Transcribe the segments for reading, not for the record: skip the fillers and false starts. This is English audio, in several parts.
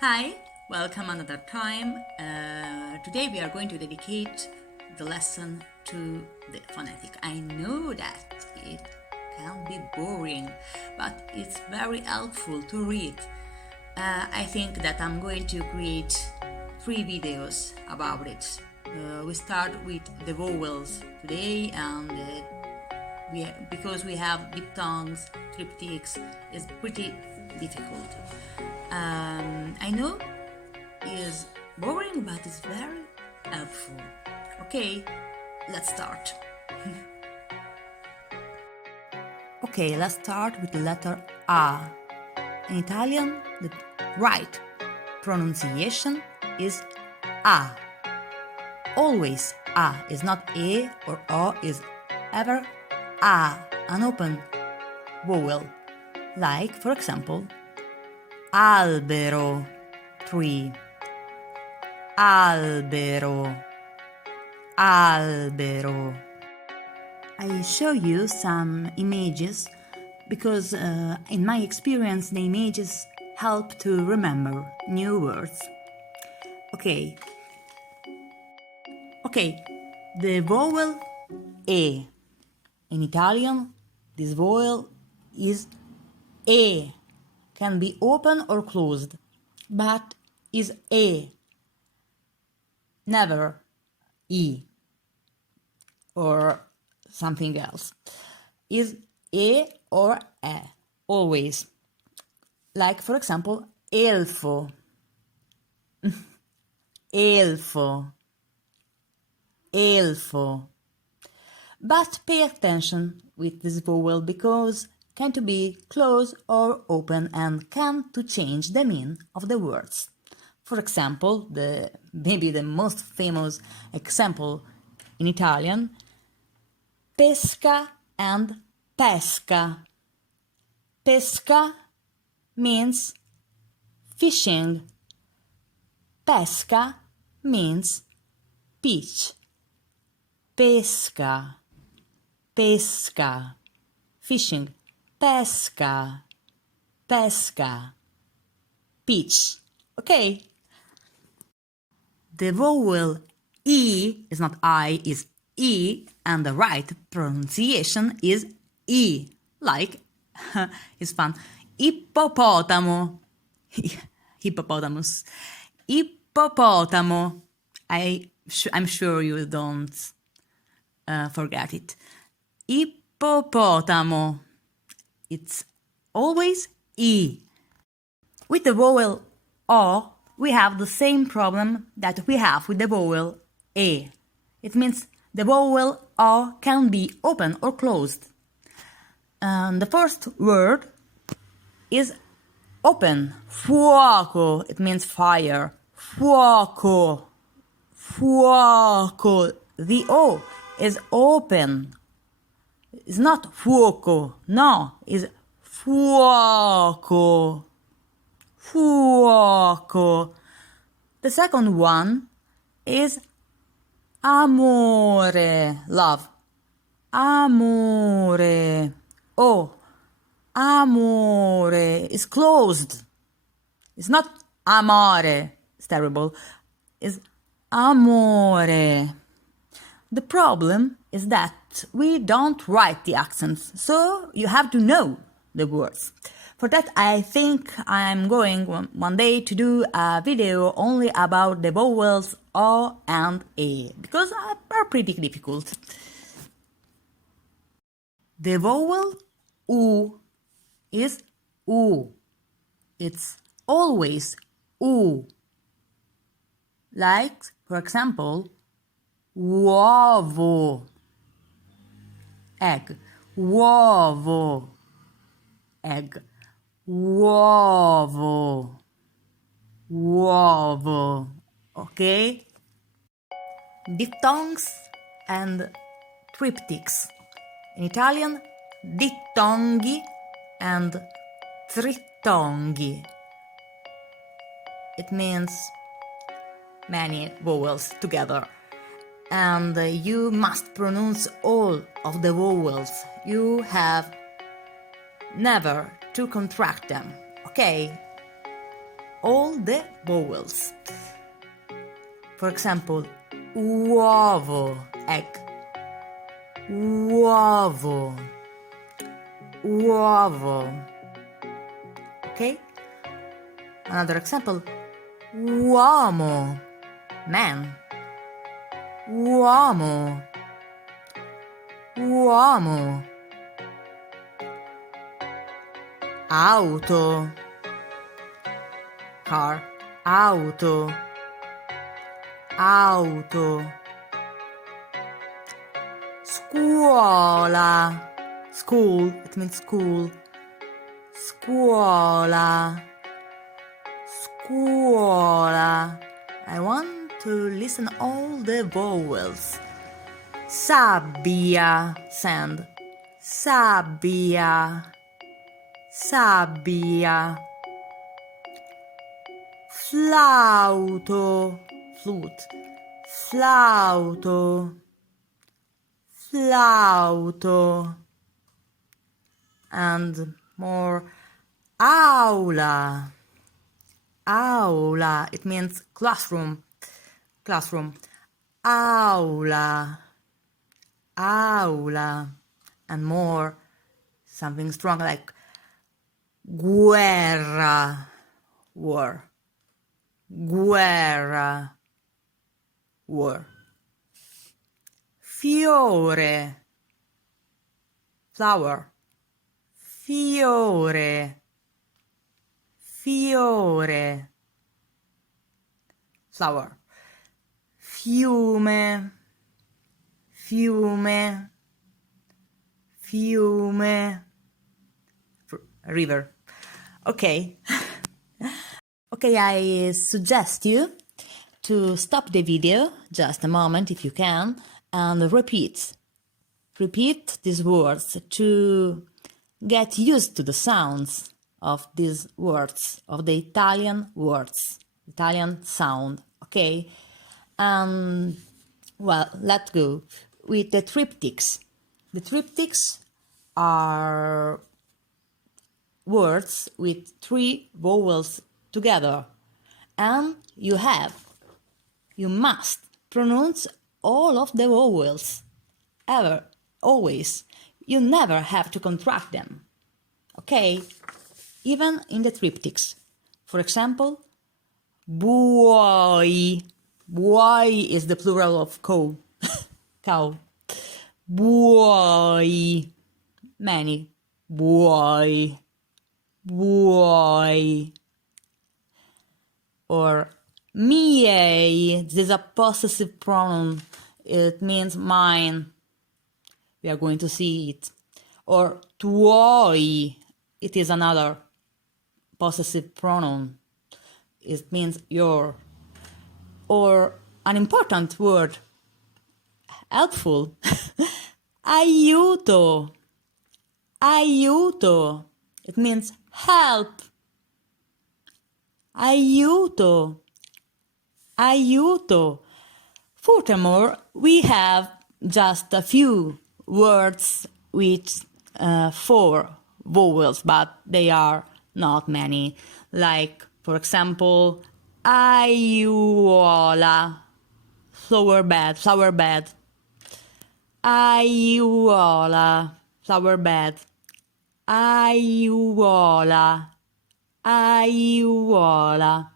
Hi, welcome another time. Today we are going to dedicate the lesson to the phonetic. I know that it can be boring, but it's very helpful to read. I think that I'm going to create 3 videos about it. We start with the vowels today, and because we have diphthongs, triptychs, is pretty difficult. I know is boring, but it's very helpful. Okay, let's start. Okay, let's start with the letter A. In Italian, the right pronunciation is A. Always A is not E or O, is ever A, an open vowel. Like, for example, albero, tree. Albero, albero. I show you some images because in my experience the images help to remember new words. Okay, the vowel E. In Italian, this vowel is E. Can be open or closed, but is E. Never E or something else. Is E or E, always. Like, for example, elfo, elfo, elfo. But pay attention with this vowel because can to be closed or open and can to change the meaning of the words. For example, maybe the most famous example in Italian, pesca and pesca. Pesca means fishing. Pesca means fish. Pesca, pesca, fishing. Pesca, pesca, fish. Okay? The vowel E is not I, is E, and the right pronunciation is E. Like, it's fun. Ippopotamo. Hippopotamus. Ippopotamo. I'm sure you don't forget it. Ippopotamo. It's always E. With the vowel O, we have the same problem that we have with the vowel E. It means the vowel O can be open or closed. The first word is open. Fuoco. It means fire. Fuoco. Fuoco. The O is open. It's not fuoco. No, it's fuoco. Fuoco. The second one is amore, love. Amore. Oh, amore is closed. It's not amore. It's terrible. It's amore. The problem is that we don't write the accents, so you have to know the words. For that, I think I'm going one day to do a video only about the vowels O and E, because are pretty difficult. The vowel U is U. It's always U. Like, for example, uovo, egg, uovo, egg, uovo, uovo, okay? Diphthongs and triptychs. In Italian, dittonghi and trittonghi. It means many vowels together. And you must pronounce all of the vowels. You have never to contract them, okay? all the vowels. For example, uovo, egg. Uovo, uovo. Okay? Another example, uomo, man. Uomo, uomo. Auto, car. Auto, auto. Scuola, school, it means school. Scuola, scuola. I want to listen all the vowels. Sabbia, sand. Sabbia, sabbia. Flauto, flute. Flauto, flauto. And more, aula. Aula, it means classroom. Classroom. Aula. Aula. And more, something strong like guerra. War. Guerra. War. Fiore. Flower. Fiore. Fiore. Flower. Fiume. Fiume. Fiume. River. Okay. Okay, I suggest you to stop the video just a moment if you can and repeat. Repeat these words to get used to the sounds of these words, of the Italian words, Italian sound, okay? Well, let's go with the triptychs. The triptychs are words with 3 vowels together, and you must pronounce all of the vowels, ever, always. You never have to contract them, okay? Even in the triptychs. For example, buoi. Buoi is the plural of cow. Cow. Buoi. Many. Buoi. Buoi. Or miei. This is a possessive pronoun. It means mine. We are going to see it. Or tuoi. It is another possessive pronoun. It means your. Or an important word, helpful. Aiuto. Aiuto. It means help. Aiuto. Aiuto. Furthermore, we have just a few words with 4 vowels, but they are not many. Like, for example, aiuola, flower bed, flower bed. Aiuola, flower bed. Aiuola, aiuola.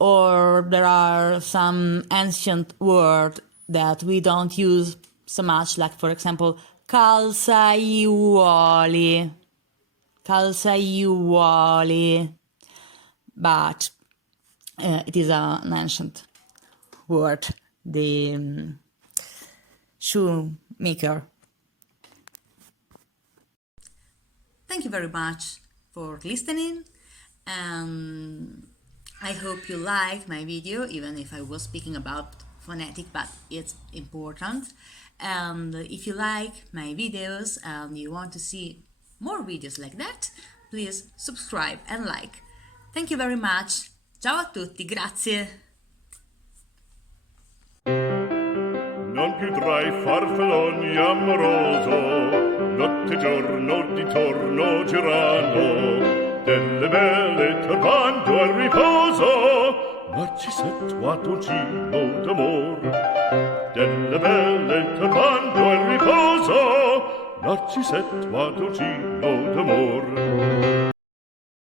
Or there are some ancient words that we don't use so much, like, for example, calzaiuoli. Calzaiuoli. But it is an ancient word, the shoemaker. Thank you very much for listening, and I hope you liked my video, even if I was speaking about phonetic, but it's important. And if you like my videos and you want to see more videos like that, please subscribe and like. Thank you very much. Ciao a tutti, grazie. Non più tra i farfalloni amoroso, notte e giorno di torno girando, delle belle turbando al riposo. Narcisetto Adolgino d'amor, delle belle il turbando e il riposo, Narcisetto Adolgino d'amor.